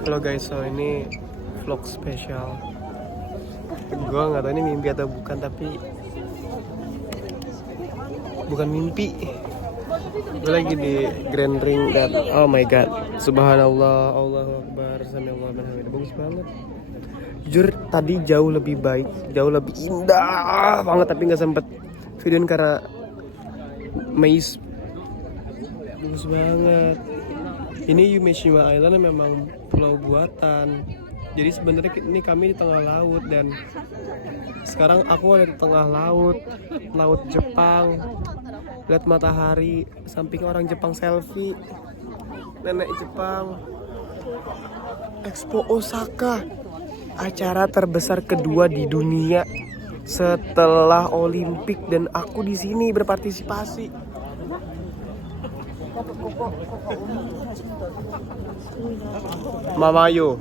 Halo guys, so ini vlog spesial. Gue nggak tahu ini mimpi atau bukan, tapi bukan mimpi. Gue lagi di Grand Ring dan oh my god, subhanallah, Allahu Akbar, samiallahu liman hamidah. Bagus banget. Jujur tadi jauh lebih baik, jauh lebih indah banget, tapi nggak sempet videoin karena maze. Bagus banget. Ini Yumeshima Island memang pulau buatan. Jadi sebenarnya ini kami di tengah laut dan sekarang aku ada di tengah laut, laut Jepang. Lihat matahari, samping orang Jepang selfie. Nenek Jepang. Expo Osaka, acara terbesar kedua di dunia setelah Olimpik, dan aku di sini berpartisipasi. Mamayo.